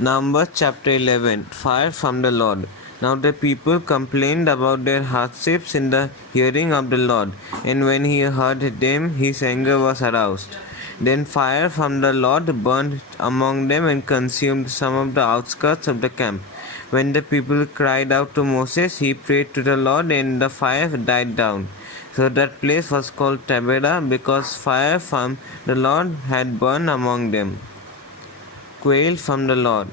Numbers chapter 11. Fire from the Lord. Now the people complained about their hardships in the hearing of the Lord, and when he heard them, his anger was aroused. Then fire from the Lord burned among them and consumed some of the outskirts of the camp. When the people cried out to Moses, he prayed to the Lord, and the fire died down. So that place was called Taberah, because fire from the Lord had burned among them. Quail from the Lord.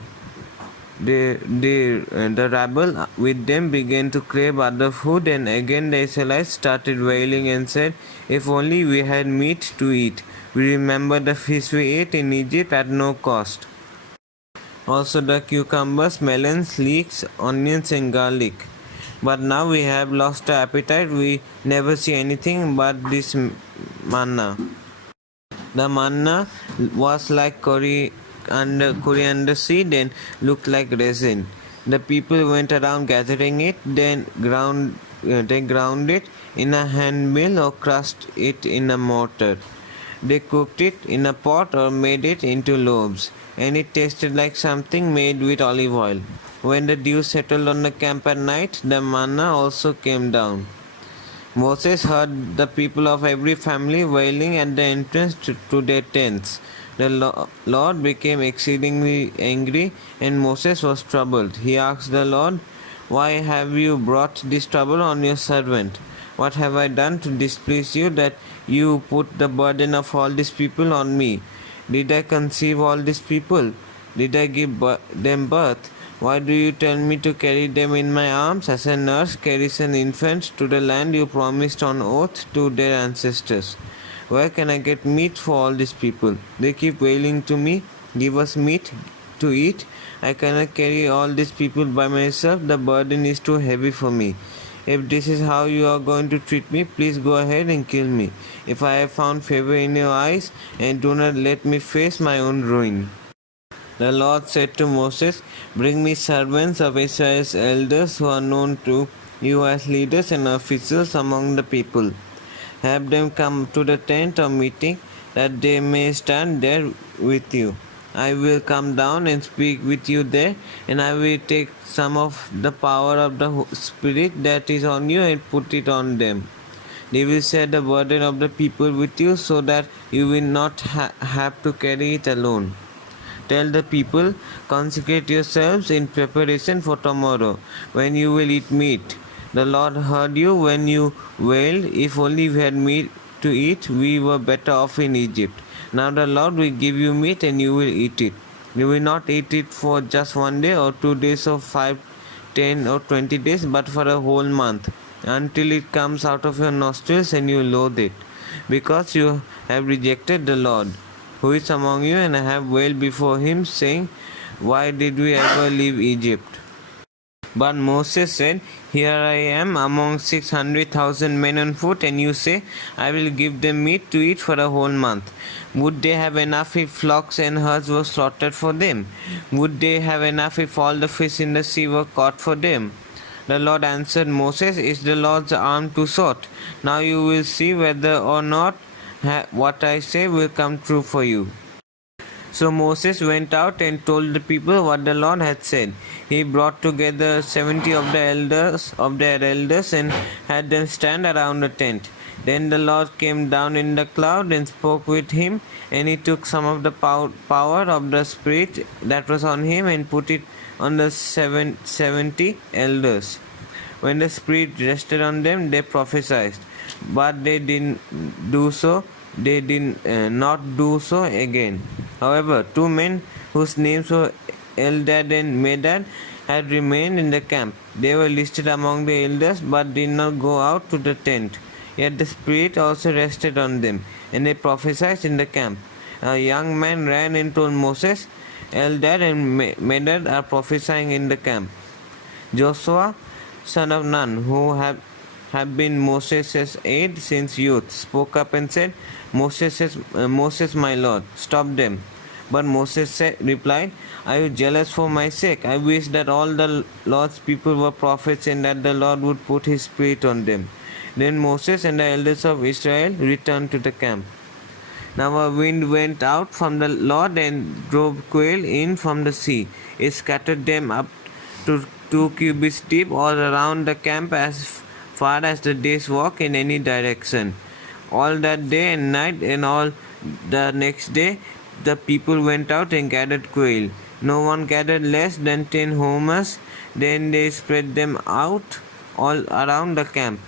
The rabble with them began to crave other food, and again the Israelites started wailing and said, "If only we had meat to eat. We remember the fish we ate in Egypt at no cost. Also the cucumbers, melons, leeks, onions, and garlic. But now we have lost our appetite. We never see anything but this manna." The manna was like coriander seed and looked like resin. The people went around gathering it, then they ground it in a hand mill or crushed it in a mortar. They cooked it in a pot or made it into loaves, and it tasted like something made with olive oil. When the dew settled on the camp at night, the manna also came down. Moses heard the people of every family wailing at the entrance to their tents. The Lord became exceedingly angry, and Moses was troubled. He asked the Lord, "Why have you brought this trouble on your servant? What have I done to displease you that you put the burden of all these people on me? Did I conceive all these people? Did I give them birth? Why do you tell me to carry them in my arms as a nurse carries an infant to the land you promised on oath to their ancestors? Where can I get meat for all these people? They keep wailing to me, 'Give us meat to eat.' I cannot carry all these people by myself. The burden is too heavy for me. If this is how you are going to treat me, please go ahead and kill me, if I have found favor in your eyes, and do not let me face my own ruin." The Lord said to Moses, "Bring me servants of Israel's elders who are known to you as leaders and officials among the people. Have them come to the tent of meeting, that they may stand there with you. I will come down and speak with you there, and I will take some of the power of the Spirit that is on you and put it on them. They will share the burden of the people with you, so that you will not have to carry it alone. Tell the people, 'Consecrate yourselves in preparation for tomorrow, when you will eat meat.' The Lord heard you when you wailed, 'If only we had meat to eat, we were better off in Egypt.' Now the Lord will give you meat, and you will eat it. You will not eat it for just 1 day or 2 days or 5, 10 or 20 days, but for a whole month, until it comes out of your nostrils and you loathe it, because you have rejected the Lord, who is among you, and have wailed before him, saying, 'Why did we ever leave Egypt?' But Moses said, 'Here I am among 600,000 men on foot, and you say, I will give them meat to eat for a whole month. Would they have enough if flocks and herds were slaughtered for them? Would they have enough if all the fish in the sea were caught for them?' The Lord answered Moses, 'Is the Lord's arm too short? Now you will see whether or not what I say will come true for you.' So Moses went out and told the people what the Lord had said. He brought together 70 of their elders and had them stand around the tent. Then the Lord came down in the cloud and spoke with him, and he took some of the power of the Spirit that was on him and put it on the 70 elders. When the Spirit rested on them, they prophesied, but they did not do so again. However, 2 men whose names were Eldad and Medad had remained in the camp. They were listed among the elders, but did not go out to the tent. Yet the Spirit also rested on them, and they prophesied in the camp. A young man ran and told Moses, 'Eldad and Medad are prophesying in the camp.' Joshua, son of Nun, who had been Moses' aide since youth, spoke up and said, 'Moses, my Lord, stop them.' But Moses replied, 'Are you jealous for my sake? I wish that all the Lord's people were prophets, and that the Lord would put his Spirit on them.' Then Moses and the elders of Israel returned to the camp. Now a wind went out from the Lord and drove quail in from the sea. It scattered them up to 2 cubits deep all around the camp as far as the day's walk in any direction. All that day and night and all the next day the people went out and gathered quail. No one gathered less than 10 homers. Then they spread them out all around the camp.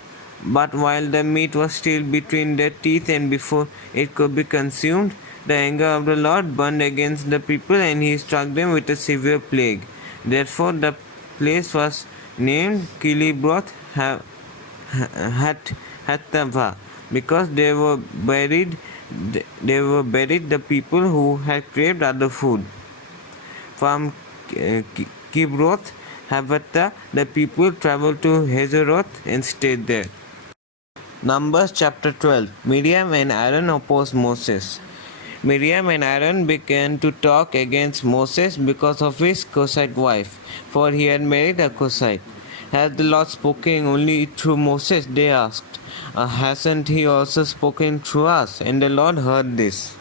But while the meat was still between their teeth and before it could be consumed, the anger of the Lord burned against the people, and he struck them with a severe plague. Therefore the place was named Kilibroth Hattava, because they were buried the people who had craved other food. From Kibroth Havattah, the people traveled to Hazeroth and stayed there. Numbers chapter 12. Miriam and Aaron oppose Moses. Miriam and Aaron began to talk against Moses because of his Cushite wife, for he had married a Cushite. Has the Lord spoken only through Moses? They asked. Hasn't he also spoken through us? And the Lord heard this.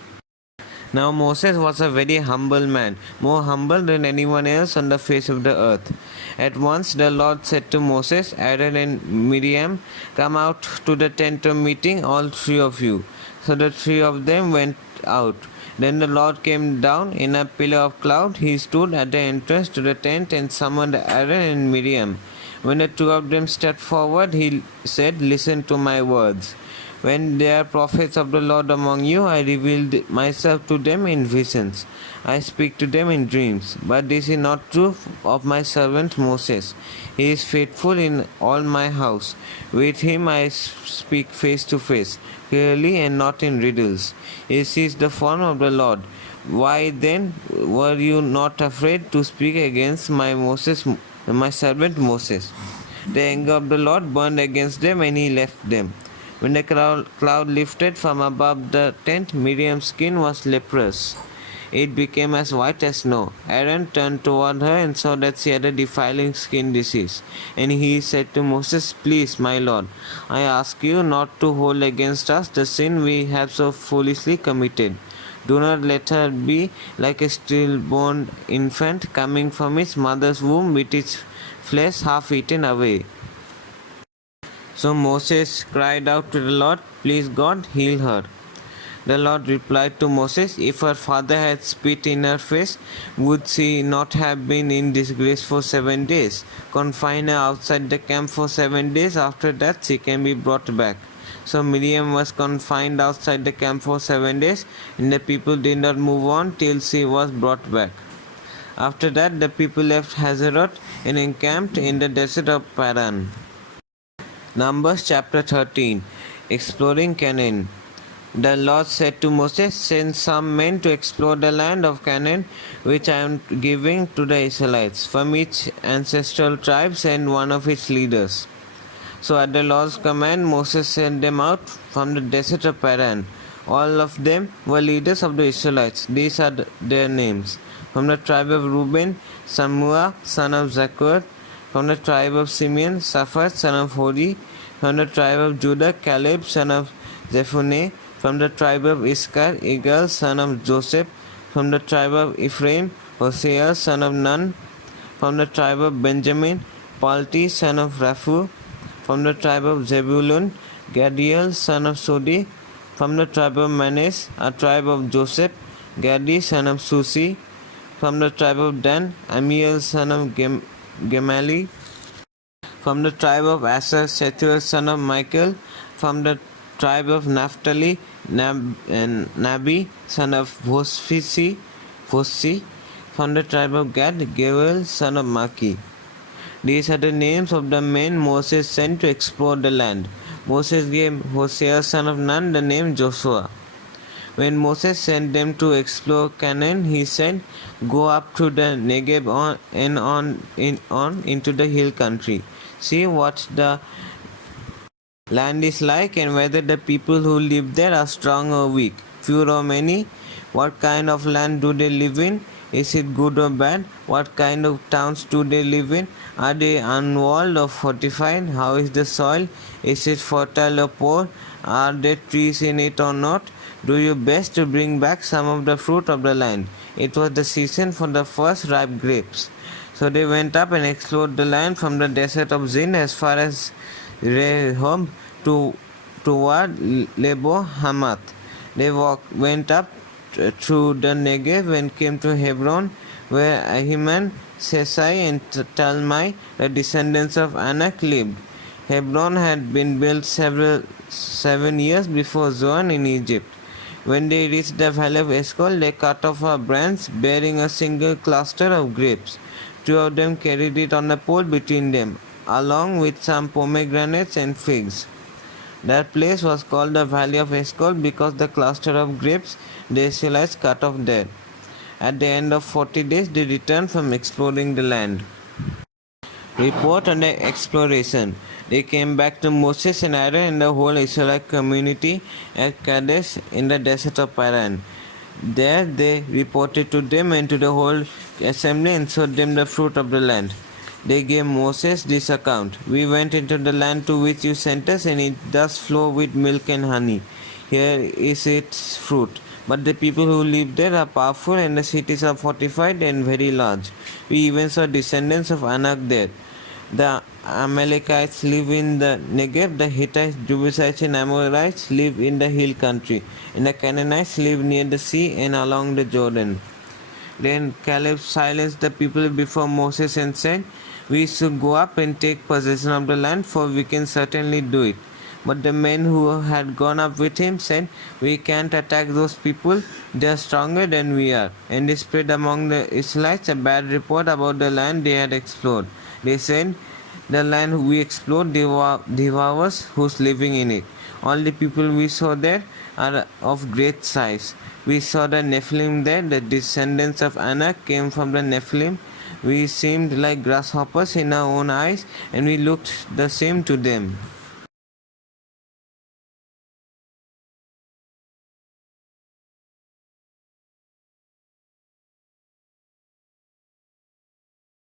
Now Moses was a very humble man, more humble than anyone else on the face of the earth. At once the Lord said to Moses, Aaron and Miriam, come out to the tent of meeting, all three of you. So the three of them went out. Then the Lord came down in a pillar of cloud. He stood at the entrance to the tent and summoned Aaron and Miriam. When the two of them stepped forward, he said, listen to my words. When there are prophets of the Lord among you, I reveal myself to them in visions. I speak to them in dreams. But this is not true of my servant Moses. He is faithful in all my house. With him I speak face to face, clearly and not in riddles. He sees the form of the Lord. Why then were you not afraid to speak against my servant Moses? The anger of the Lord burned against them, and he left them. When the cloud lifted from above the tent, Miriam's skin was leprous. It became as white as snow. Aaron turned toward her and saw that she had a defiling skin disease. And he said to Moses, please, my Lord, I ask you not to hold against us the sin we have so foolishly committed. Do not let her be like a stillborn infant coming from its mother's womb with its flesh half eaten away. So Moses cried out to the Lord, please God, heal her. The Lord replied to Moses, if her father had spit in her face, would she not have been in disgrace for 7 days? Confine her outside the camp for 7 days. After that she can be brought back. So Miriam was confined outside the camp for 7 days, and the people did not move on till she was brought back. After that the people left Hazeroth and encamped in the desert of Paran. Numbers chapter 13. Exploring Canaan. The Lord said to Moses, send some men to explore the land of Canaan, which I am giving to the Israelites. From each ancestral tribe send one of its leaders. So at the Lord's command, Moses sent them out from the desert of Paran. All of them were leaders of the Israelites. These are their names. From the tribe of Reuben, Shammua, son of Zakur. From the tribe of Simeon, Shaphat, son of Hori. From the tribe of Judah, Caleb, son of Jephunneh. From the tribe of Issachar, Igal, son of Joseph. From the tribe of Ephraim, Hosea, son of Nun. From the tribe of Benjamin, Palti, son of Raphu. From the tribe of Zebulun, Gadiel, son of Sodi. From the tribe of Manasseh, a tribe of Joseph, Gadi, son of Susi. From the tribe of Dan, Amiel, son of Gemali. From the tribe of Asher, Shethuel, son of Michael. From the tribe of Naphtali, Nabi, son of Vosi. From the tribe of Gad, Geuel, son of Maki. These are the names of the men Moses sent to explore the land. Moses gave Hosea, son of Nun, the name Joshua. When Moses sent them to explore Canaan, he said, go up to the Negeb on into the hill country. See what the land is like, and whether the people who live there are strong or weak, few or many. What kind of land do they live in? Is it good or bad? What kind of towns do they live in? Are they unwalled or fortified? How is the soil? Is it fertile or poor? Are there trees in it or not? Do your best to bring back some of the fruit of the land. It was the season for the first ripe grapes. So they went up and explored the land from the desert of Zin as far as Rehob toward Lebo Hamath. They went up through the Negev and came to Hebron, where Ahiman, Sesai, and Talmai, the descendants of Anak, lived. Hebron had been built 7 years before Zoan in Egypt. When they reached the valley of Eshcol, they cut off a branch bearing a single cluster of grapes. 2 of them carried it on a pole between them, along with some pomegranates and figs. That place was called the Valley of Eshcol because the cluster of grapes the Israelites cut off there. At the end of 40 days, they returned from exploring the land. Report on the exploration. They came back to Moses and Aaron and the whole Israelite community at Kadesh in the desert of Paran. There they reported to them and to the whole assembly and showed them the fruit of the land. They gave Moses this account. We went into the land to which you sent us, and it does flow with milk and honey. Here is its fruit. But the people who live there are powerful, and the cities are fortified and very large. We even saw descendants of Anak there. The Amalekites live in the Negev, the Hittites, Jebusites, and Amorites live in the hill country, and the Canaanites live near the sea and along the Jordan. Then Caleb silenced the people before Moses and said, We should go up and take possession of the land, for we can certainly do it. But the men who had gone up with him said, We can't attack those people, they are stronger than we are. And they spread among the Israelites a bad report about the land they had explored. They said, The land we explored devours who's living in it. All the people we saw there are of great size. We saw the Nephilim there. The descendants of Anak came from the Nephilim. We seemed like grasshoppers in our own eyes, and we looked the same to them.